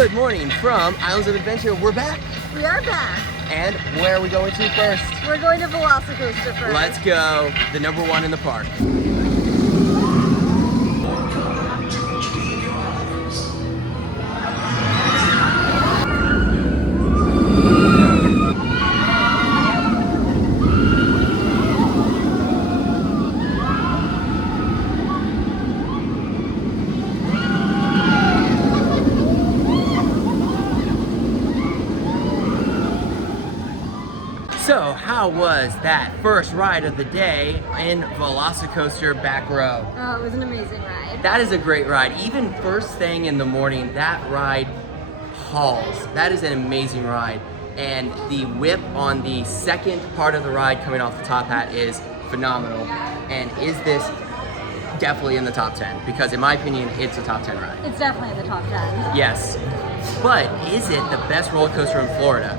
Good morning from Islands of Adventure. We're back. We are back. And where are we going to first? We're going to VelociCoaster first. Let's go. The #1 in the park. So, how was that first ride of the day in VelociCoaster back row? Oh, it was an amazing ride. That is a great ride. Even first thing in the morning, that ride hauls. That is an amazing ride. And the whip on the second part of the ride coming off the top hat is phenomenal. And is this definitely in the top 10? Because in my opinion, it's a top 10 ride. It's definitely in the top 10. Yes. But is it the best roller coaster in Florida?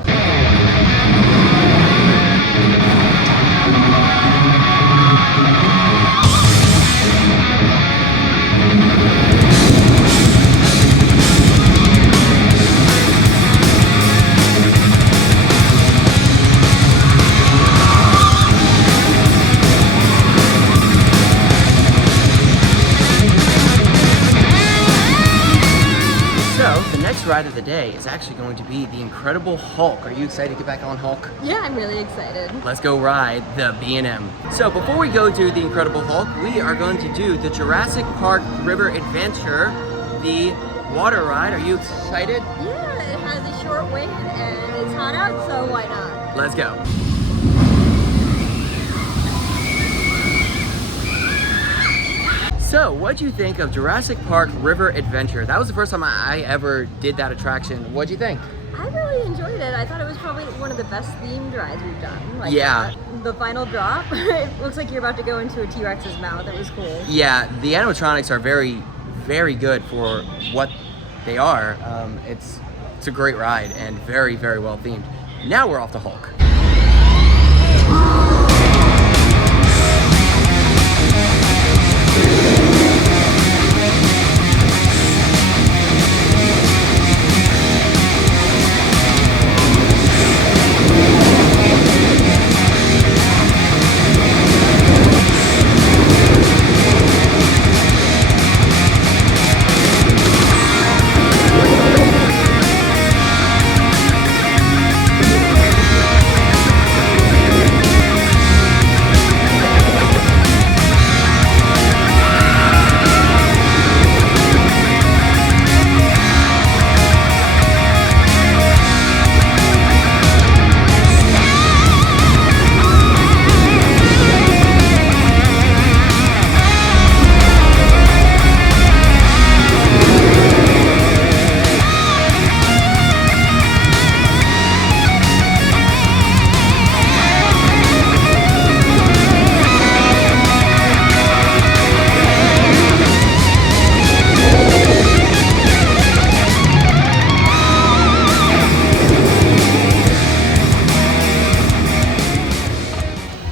Ride of the day is actually going to be the Incredible Hulk. Are you excited to get back on Hulk? Yeah, I'm really excited. Let's go ride the B&M. So before we go do the Incredible Hulk, we are going to do the Jurassic Park River Adventure, the water ride. Are you excited? Yeah, it has a short wait and it's hot out, so why not? Let's go. So, what'd you think of Jurassic Park River Adventure? That was the first time I ever did that attraction. What'd you think? I really enjoyed it. I thought it was probably one of the best themed rides we've done. Like yeah. The final drop, it looks like you're about to go into a T-Rex's mouth. It was cool. Yeah, the animatronics are very, very good for what they are. It's a great ride and very, very well themed. Now we're off to Hulk.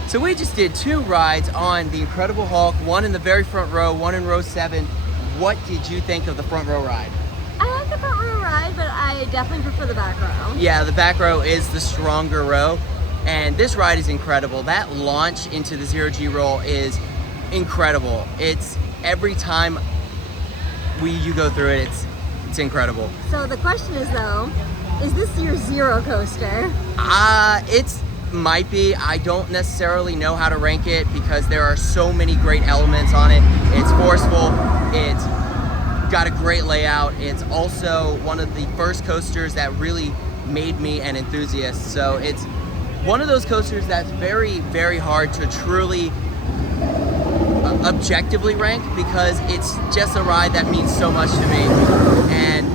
So we just did 2 rides on the Incredible Hulk, one in the very front row, one in row 7. What did you think of the front row ride? I like the front row ride, but I definitely prefer the back row. Yeah, the back row is the stronger row, and this ride is incredible. That launch into the zero-G roll is incredible. It's every time you go through it, it's incredible. So the question is though, is this your zero coaster? It's might be. I don't necessarily know how to rank it because there are so many great elements on it. It's forceful, it's got a great layout. It's also one of the first coasters that really made me an enthusiast. So it's one of those coasters that's very, very hard to truly objectively rank because it's just a ride that means so much to me. And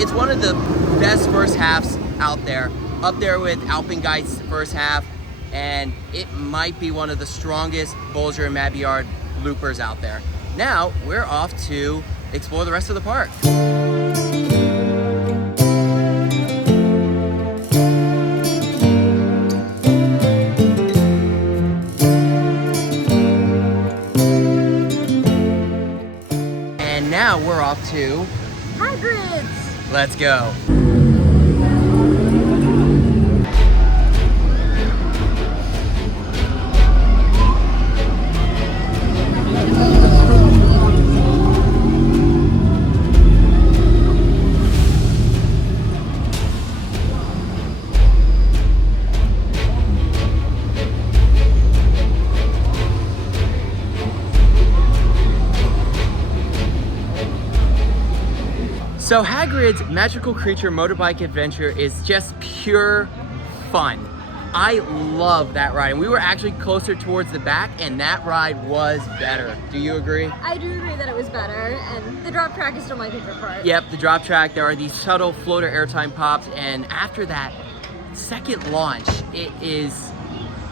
it's one of the best first halves out there. Up there with Alpengeist's first half, and it might be one of the strongest Bolger and Mabillard loopers out there. Now, we're off to explore the rest of the park. And now we're off to Hagrid's! Let's go. So Hagrid's Magical Creature Motorbike Adventure is just pure fun. I love that ride, and we were actually closer towards the back, and that ride was better. Do you agree? I do agree that it was better, and the drop track is still my favorite part. Yep, the drop track, there are these subtle floater airtime pops, and after that second launch, it is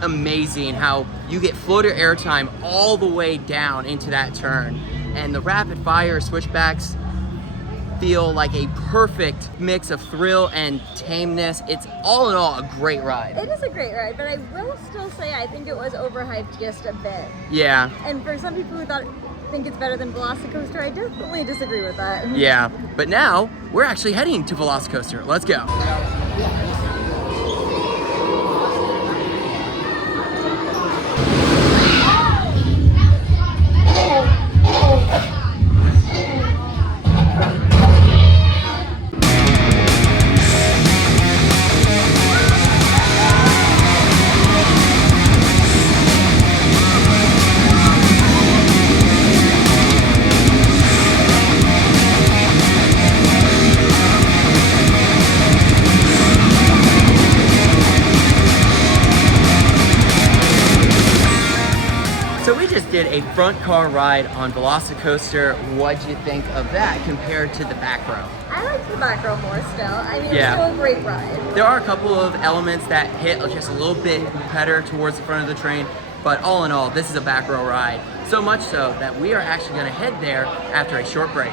amazing how you get floater airtime all the way down into that turn, and the rapid fire switchbacks feel like a perfect mix of thrill and tameness. It's all in all a great ride. It is a great ride, but I will still say I think it was overhyped just a bit. Yeah. And for some people who think it's better than VelociCoaster, I definitely disagree with that. Yeah, but now we're actually heading to VelociCoaster. Let's go. So we just did a front car ride on VelociCoaster. What'd you think of that compared to the back row? I liked the back row more still. I mean, Yeah. it's still a great ride. There are a couple of elements that hit just a little bit better towards the front of the train, but all in all, this is a back row ride. So much so that we are actually gonna head there after a short break.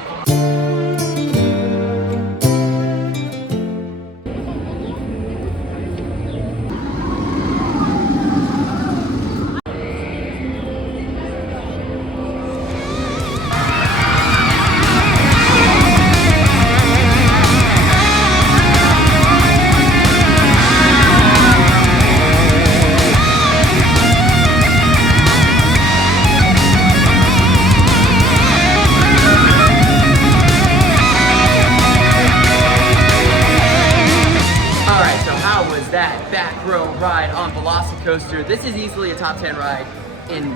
That back row ride on VelociCoaster. This is easily a top 10 ride in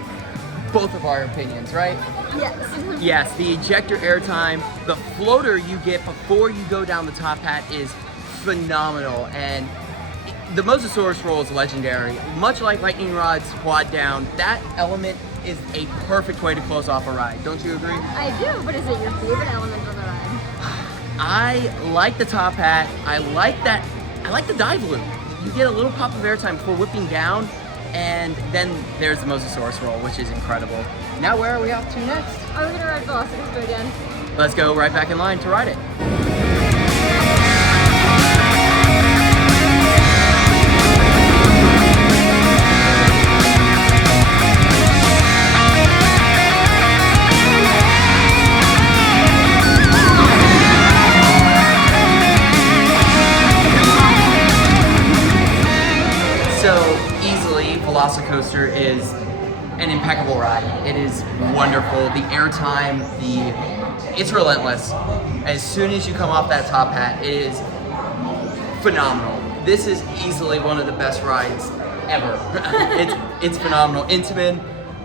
both of our opinions, right? Yes. Yes, the ejector airtime, the floater you get before you go down the top hat is phenomenal, and the Mosasaurus roll is legendary. Much like Lightning Rod's quad down, that element is a perfect way to close off a ride. Don't you agree? I do, but is it your favorite element of the ride? I like the top hat. I like the dive loop. You get a little pop of airtime before whipping down, and then there's the Mosasaurus roll, which is incredible. Now where are we off to next? Are we gonna ride VelociCoaster again? Let's go right back in line to ride it. VelociCoaster is an impeccable ride. It is wonderful. The airtime, it's relentless. As soon as you come off that top hat, it is phenomenal. This is easily one of the best rides ever. It's phenomenal. Intamin,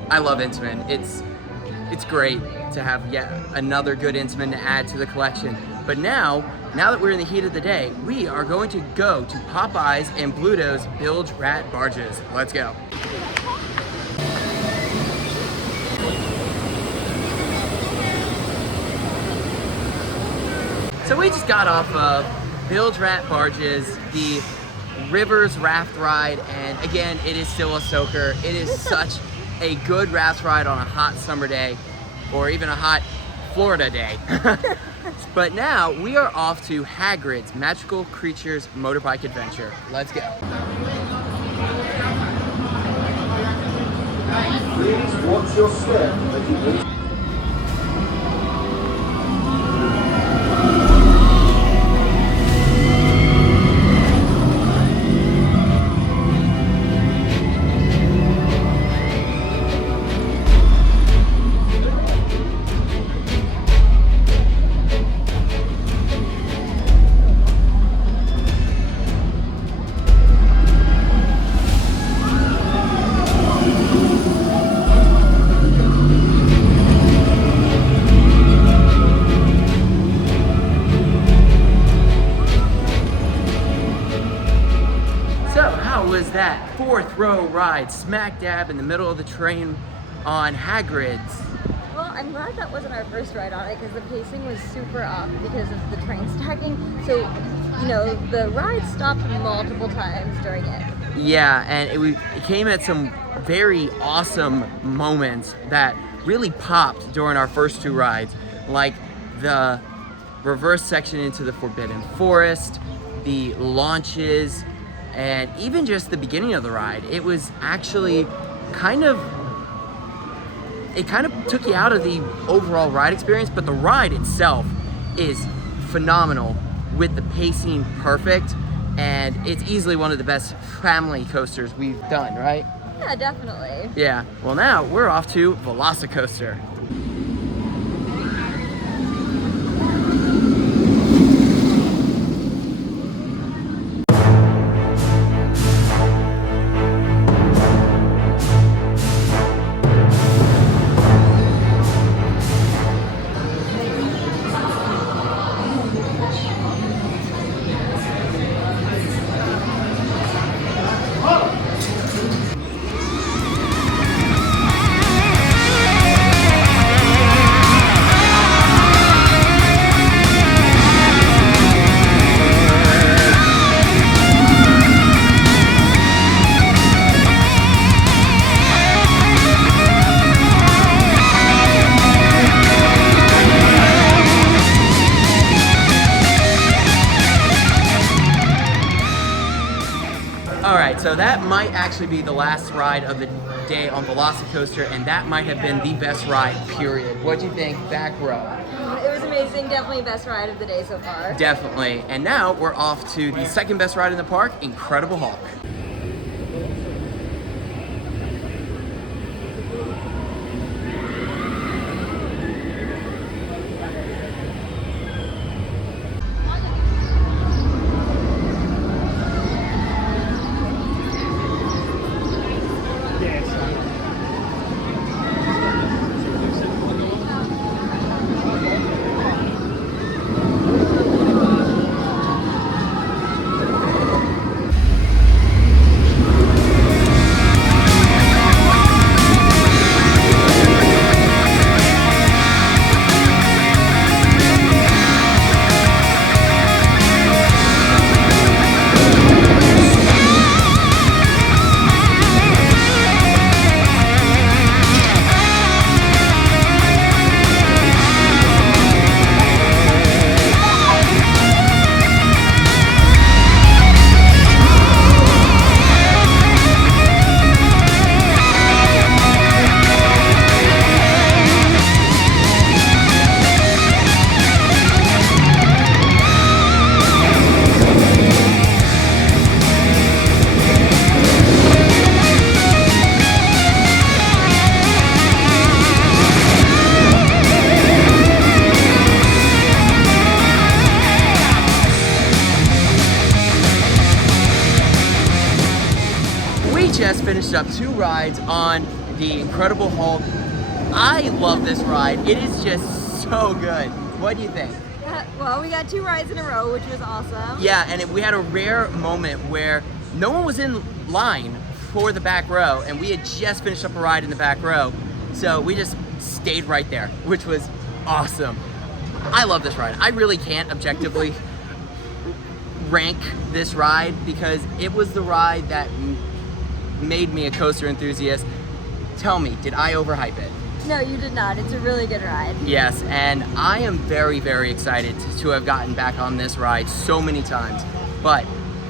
I love Intamin. It's great to have yet another good Intamin to add to the collection. But now that we're in the heat of the day, we are going to go to Popeyes and Bluto's Bilge Rat Barges. Let's go. So we just got off of Bilge Rat Barges, the Rivers Raft Ride, and again, it is still a soaker. It is such a good raft ride on a hot summer day, or even a hot Florida day. But now we are off to Hagrid's Magical Creatures Motorbike Adventure. Let's go. Please watch your step as you move. was that 4th row ride smack dab in the middle of the train on Hagrid's. Well, I'm glad that wasn't our first ride on it because the pacing was super off because of the train stacking. So, you know, the ride stopped multiple times during it. Yeah, and it came at some very awesome moments that really popped during our first 2 rides, like the reverse section into the Forbidden Forest, the launches, and even just the beginning of the ride. It was actually it kind of took you out of the overall ride experience, but the ride itself is phenomenal with the pacing perfect, and it's easily one of the best family coasters we've done, right? Yeah, definitely. Yeah, well now we're off to VelociCoaster. Alright, so that might actually be the last ride of the day on VelociCoaster, and that might have been the best ride, period. What'd you think, back row? It was amazing. Definitely best ride of the day so far. Definitely. And now we're off to the second best ride in the park, Incredible Hulk. Just finished up 2 rides on the Incredible Hulk. I love this ride. It is just so good. What do you think? Well, we got 2 rides in a row, which was awesome. Yeah, and we had a rare moment where no one was in line for the back row, and we had just finished up a ride in the back row, so we just stayed right there, which was awesome. I love this ride. I really can't objectively rank this ride because it was the ride that made me a coaster enthusiast. Tell me, did I overhype it? No, you did not. It's a really good ride. Yes, and I am very, very excited to have gotten back on this ride so many times. But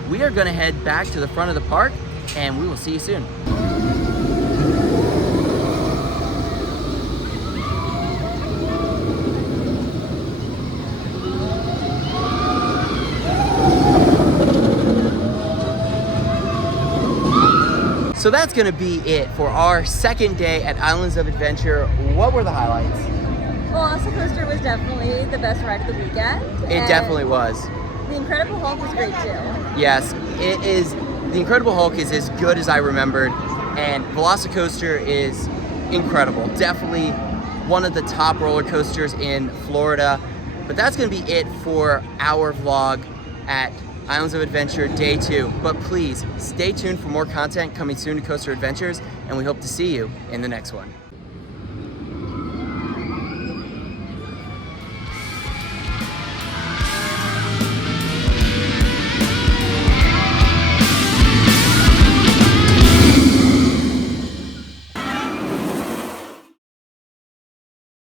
we are gonna head back to the front of the park and we will see you soon. So that's gonna be it for our second day at Islands of Adventure. What were the highlights? VelociCoaster was definitely the best ride of the weekend. It definitely was. The Incredible Hulk was great too. Yes, it is. The Incredible Hulk is as good as I remembered, and VelociCoaster is incredible. Definitely one of the top roller coasters in Florida. But that's gonna be it for our vlog at Islands of Adventure Day 2. But please, stay tuned for more content coming soon to Coaster Adventures, and we hope to see you in the next one.